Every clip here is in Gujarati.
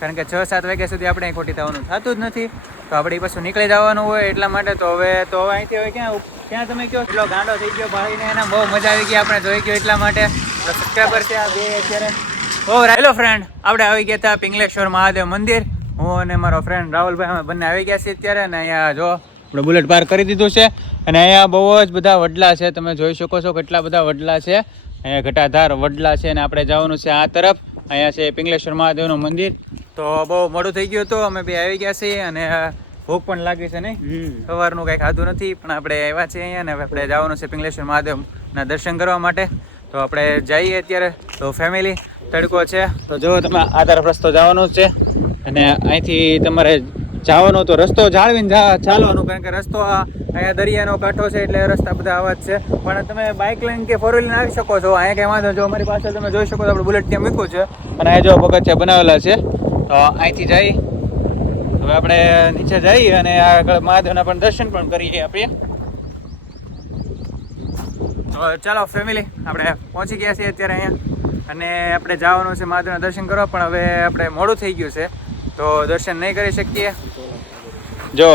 કારણ કે છ, સાત વાગ્યા સુધી આપણે ખોટી થવાનું થતું જ નથી. તો આપણે પાછું નીકળી જવાનું હોય એટલા માટે તો હવે તો હવે અહીંથી હવે ક્યાં ક્યાં તમે કહો એટલો ગાંડો થઈ ગયો ભાઈને, એના બહુ મજા આવી ગઈ આપણે જોઈ ગયો એટલા માટે. સબસ્ક્રાઈબર છે આ બે અત્યારે. ઓ હેલો ફ્રેન્ડ આપણે આવી ગયા હતા પિંગલેશ્વર મહાદેવ મંદિર. હું અને મારો ફ્રેન્ડ રાહુલભાઈ અમે બંને આવી ગયા છીએ અત્યારે અને અહીંયા જો, આપણે બુલેટ પાર કરી દીધું છે. અને અહીંયા બહુ જ બધા વડલા છે. તમે જોઈ શકો છો કેટલા બધા વડલા છે. અહીંયા ઘટાધાર વડલા છે અને આપણે જવાનું છે આ તરફ. અહીંયા છે પિંગલેશ્વર મહાદેવનું મંદિર. તો બહુ મોડું થઈ ગયું હતું અમે બે આવી ગયા છીએ અને ભૂખ પણ લાગી છે નહીં. સવારનું કંઈ ખાધું નથી પણ આપણે આવ્યા છીએ અહીંયા ને આપણે જવાનું છે પિંગલેશ્વર મહાદેવના દર્શન કરવા માટે. તો આપણે જઈએ અત્યારે તો ફેમિલી તડકો છે. તો જો તમે આ તરફ રસ્તો જવાનો જ છે. અને અહીંથી તમારે જવાનો તો રસ્તો જાળવીને ચાલવાનું, કારણ કે રસ્તો અહીંયા દરિયાનો કાંઠો છે એટલે રસ્તા બધા આવા જ છે. પણ તમે બાઇક લઈને કે ફોર વ્હીલર આવી શકો છો. અહીંયા કંઈ વાંધો જો અમારી પાસે તમે જોઈ શકો છો, આપણે બુલેટ ત્યાં મૂક્યું છે. અને અહીંયા જો પગથિયા બનાવેલા છે. તો અહીંથી જઈ, હવે આપણે નીચે જઈએ અને આગળ મહાદેવના પણ દર્શન પણ કરીએ આપણે. તો ચાલો ફેમિલી આપણે પહોંચી ગયા છીએ અત્યારે અહીંયા. અને આપણે જવાનું છે મહાદેવના દર્શન કરવા, પણ હવે આપણે મોડું થઈ ગયું છે. તો દર્શન નહીં કરી શકીએ? જો,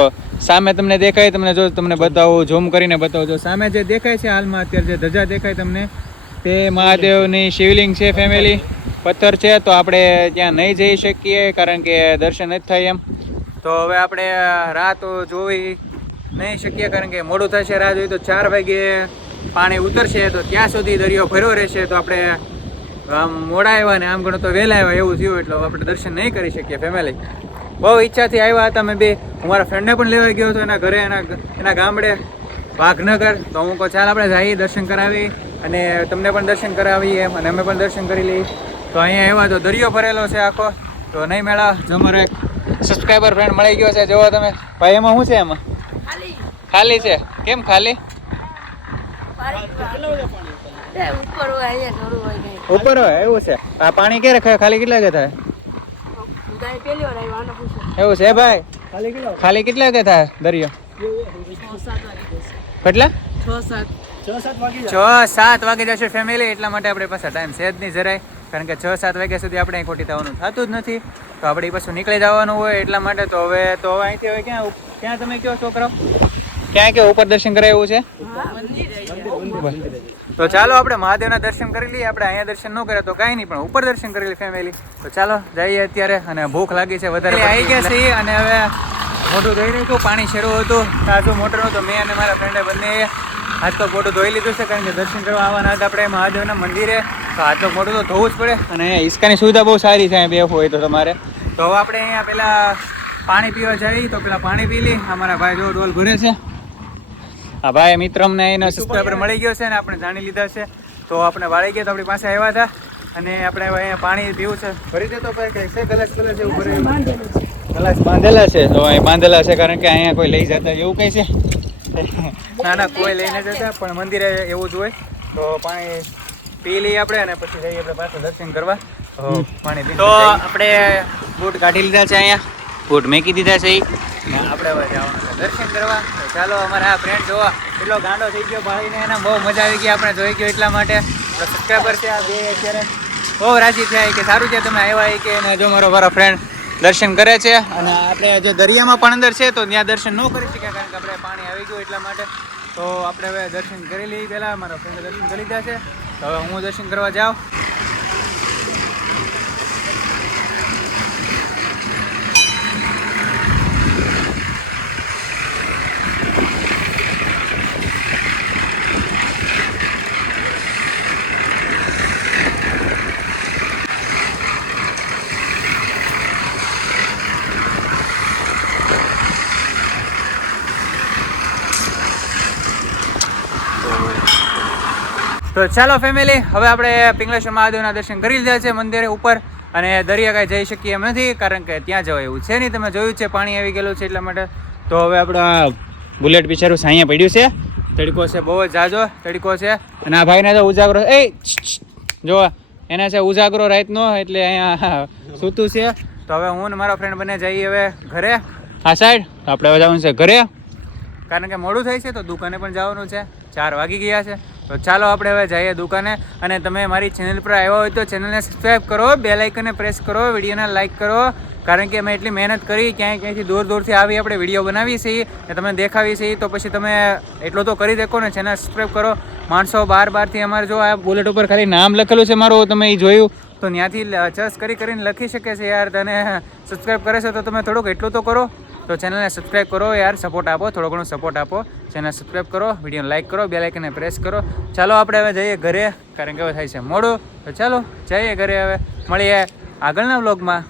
સામે તમને દેખાય, તમને જો તમને બતાવું, ઝૂમ કરીને બતાવું. જો, સામે જે દેખાય છે હાલમાં, અત્યારે જે ધજા દેખાય તમને, તે મહાદેવની શિવલિંગ છે ફેમિલી પથ્થર છે, તો આપણે ત્યાં નહીં જઈ શકીએ, કારણ કે દર્શન નથી થાય એમ. તો હવે આપણે રાત જોઈ નહીં શકીએ, કારણ કે મોડું થશે રાહ જોઈ તો ચાર વાગે પાણી ઉતરશે, તો ત્યાં સુધી દરિયો ભર્યો રહેશે, તો આપણે આમ મોડા આવ્યા ને આમ ગણો તો વહેલા આવ્યા એવું થયું એટલે આપણે દર્શન નહીં કરી શકીએ ફેમિલી બહુ ઈચ્છાથી આવ્યા હતા મેં બે. હું મારા ફ્રેન્ડને પણ લેવા ગયો હતો એના ઘરે એના એના ગામડે વાઘનગર. તો હું કહું ચાલ આપણે જઈએ દર્શન કરાવી અને તમને પણ દર્શન કરાવીએ અને અમે પણ દર્શન કરી લઈએ. તો અહીંયા આવ્યા તો દરિયો ભરેલો છે આખો. તો નહીં મેળા જો એક સબસ્ક્રાઈબર ફ્રેન્ડ મળી ગયો છે જોવો તમે. ભાઈ એમાં શું છે એમાં? ખાલી. છે? કેમ ખાલી? ઉપર હોય અહીંયા ઢોરું હોય કઈ. ઉપર હોય એવું છે. આ પાણી ક્યારે ખાય? ખાલી કેટલા કે થાય? ગાય પેલી વાર આવ્યો આને પૂછો. એવું છે ભાઈ? ખાલી કેટલા કે થાય દરિયો? કેટલા? છ સાત છ સાત વાગે જશે ફેમિલી એટલા માટે આપણે પાસે ટાઈમ છે જ નહીં જરાય. કારણ કે છ સાત વાગ્યા સુધી આપણે અહીં ખોટી થવાનું થતું જ નથી. તો આપણે પાછું નીકળી જવાનું હોય એટલા માટે તો હવે તો હવે અહીંથી હવે ક્યાં ક્યાં તમે કયો છોકરો? ક્યાં કે ઉપર દર્શન કરાય એવું છે? તો ચાલો આપણે મહાદેવના દર્શન કરી લઈએ. આપણે અહીંયા દર્શન ન કરે તો કાંઈ નહીં પણ ઉપર દર્શન કરી લઈએ ફેમિલી તો ચાલો જઈએ અત્યારે અને ભૂખ લાગી છે વધારે આવી ગયા છીએ અને હવે મોટું ધોઈ નાખ્યું પાણી શેરું હતું. તાજું મોટર તો મેં અને મારા ફ્રેન્ડે બંને હાથ તો મોટું ધોઈ લીધું છે કારણ કે દર્શન કરવા આવવાના હતા આપણે મહાદેવના મંદિરે. તો હાથ તો મોટું તો ધોવું જ પડે. અને અહીંયા ઈસ્કાની સુવિધા બહુ સારી છે બે બેફો હોય તો તમારે. તો હવે આપણે અહીંયા પેલા પાણી પીવા જઈએ. તો પેલા પાણી પી લઈ અમારા ભાઈ જો ડોલ ભરે છે. હા ભાઈ મિત્ર અમને એનો સબસ્ક્રાઈબર મળી ગયો છે ને આપણે જાણી લીધા છે. તો આપણે વાળી ગયા તો આપણી પાસે આવ્યા હતા અને આપણે અહીંયા પાણી પીવું છે. ભરી દેતો ભાઈ કે છે ગલાસ ગલાસ એવું ભરે. ગલાસ બાંધેલા છે. તો અહીં બાંધેલા છે કારણ કે અહીંયા કોઈ લઈ જતા એવું કઈ છે? ના ના કોઈ લઈને જતા પણ મંદિરે એવું જ હોય. તો પાણી પી લઈએ આપણે અને પછી જઈએ આપણે પાછા દર્શન કરવા. તો પાણી પી તો આપણે બૂટ કાઢી લીધા છે અહીંયા. બૂટ મેકી દીધા છે. ને આપણે હવે જવાનું દર્શન કરવા. ચાલો, અમારા આ ફ્રેન્ડ જોવા. એટલો ગાંડો થઈ ગયો ભાઈને એને બહુ મજા આવી ગઈ. આપણે જોઈ ગયો એટલા માટે. સબસ્ક્રાઈબર છે આ બે અત્યારે. બહુ રાજી થયા કે સારું છે તમે આવ્યા કે અને જો મારો મારો ફ્રેન્ડ દર્શન કરે છે. અને આપણે જે દરિયામાં પણ અંદર છે, તો ત્યાં દર્શન ન કરી શક્યા કારણ કે આપણે પાણી આવી ગયું એટલા માટે. તો આપણે હવે દર્શન કરી લઈએ પહેલાં. મારા ફ્રેન્ડ દર્શન કરી લીધા છે. તો હવે હું દર્શન કરવા જાઉં. તો ચાલો ફેમિલી હવે આપણે પિંગલેશ્વર મહાદેવના દર્શન કરી લીધા છે મંદિરે ઉપર અને દરિયા કાંઈ જઈ શકીએ એમ નથી, કારણ કે ત્યાં જવાય એવું છે નહીં. તમે જોયું છે, પાણી આવી ગયેલું છે એટલા માટે. તો હવે આપણા બુલેટ બિચારું સાંયા પડ્યું છે. તડકો છે, બહુ જ જાજો તડકો છે. અને આ ભાઈને તો ઉજાગરો, એ જો, એને છે ઉજાગરો રાતનો, એટલે અહીંયા સૂતું છે. તો હવે હું ને મારા ફ્રેન્ડ બંને જઈએ હવે ઘરે. આ સાઈડ આપણે જવાનું છે ઘરે. કારણ કે મોડું થાય છે, તો દુકાને પણ જવાનું છે. ચાર વાગી ગયા છે. તો ચાલો આપણે હવે જઈએ દુકાને અને તમે મારી ચેનલ પર આવ્યા હોય તો ચેનલને સબસ્ક્રાઈબ કરો બે લાઇકને પ્રેસ કરો વિડીયોને લાઇક કરો. કારણ કે અમે એટલી મહેનત કરી, ક્યાંય ક્યાંયથી દૂર દૂરથી આવી આપણે વીડિયો બનાવી છીએ તમે દેખાવી છીએ તો પછી તમે એટલો તો કરી દેખો ને ચેનલ સબસ્ક્રાઈબ કરો. માણસો બાર બારથી અમારે જો આ બુલેટ ઉપર ખાલી નામ લખેલું છે મારું, તમે એ જોયું. તો ત્યાંથી ચર્ચ કરી કરીને લખી શકે છે યાર, તને સબસ્ક્રાઈબ કરે છે તો તમે થોડુંક એટલું તો કરો. તો ચેનલને સબસ્ક્રાઈબ કરો યાર સપોર્ટ આપો, થોડો ઘણો સપોર્ટ આપો. ચેનલ સબસ્ક્રાઈબ કરો વીડિયો લાઈક કરો બે લાઇકને પ્રેસ કરો. ચાલો આપણે હવે જઈએ ઘરે, કારણ કે હવે થાય છે મોડું. તો ચાલો જઈએ ઘરે હવે. મળીએ આગળના વ્લોગમાં